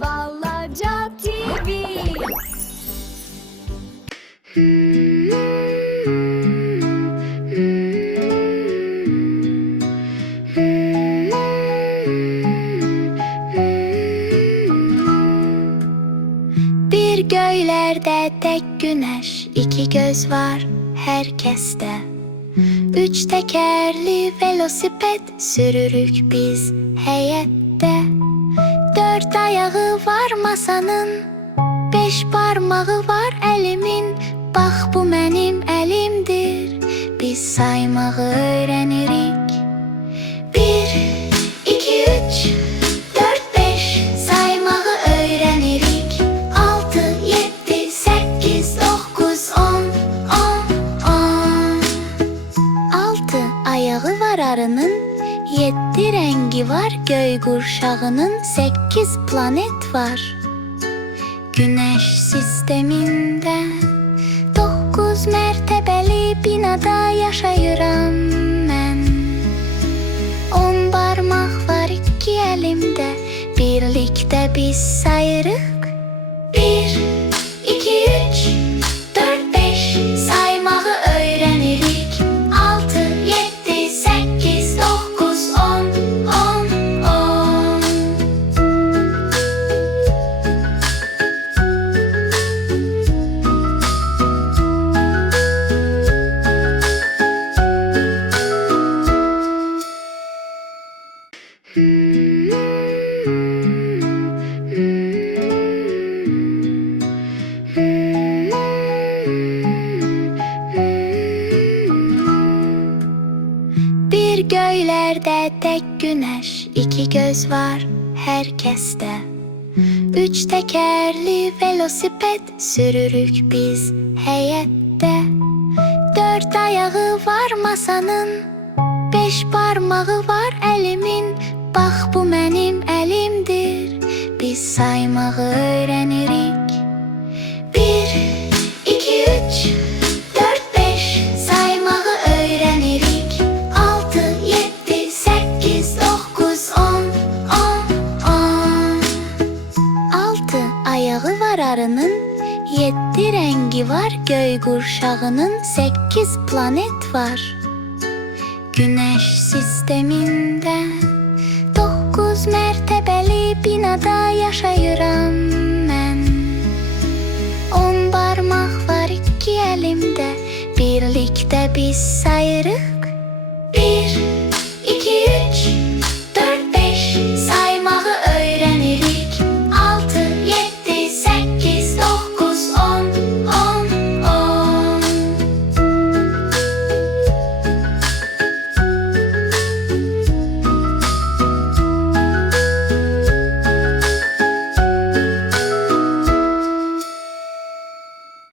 Ballaca TV. Bir göylerde tek güneş, iki göz var herkeste. Üç tekerli velosiped sürürük biz heyette. Dört ayağı var masanın, beş parmağı var elimin. Bak bu benim elimdir, biz saymağı öğrenirik. Bir, iki, üç, dört, beş saymağı öğrenirik. Altı, yedi, sekiz, dokuz, on, on, on. Altı ayağı var arının, yedi rengi var göy kuşağının. Sekiz planet var Güneş sisteminde. Dokuz mertebeli binada yaşayıram ben. On parmak var iki elimde, birlikte biz sayırık. Bir, iki, üç, dört, beş saymağı öğrenirik. Altı, yedi, sekiz, dokuz, on, on, on. Bir göylerde tek güneş, iki göz var herkeste. Üç tekerli velosiped sürürük biz heyette. Dört ayağı var masanın, beş parmağı var elimin. Bak bu benim elimdir, biz saymağı öğrenirik. Bir, iki, üç, dört, beş saymağı öğrenirik. Altı, yedi, sekiz, dokuz, on, on, on. Altı ayağı var arının, yedi rengi var göy kuşağının. Sekiz planet var Güneş sisteminde. Dokuz mertebeli binada yaşayıram ben. On parmak var iki elimde, birlikte biz sayırık.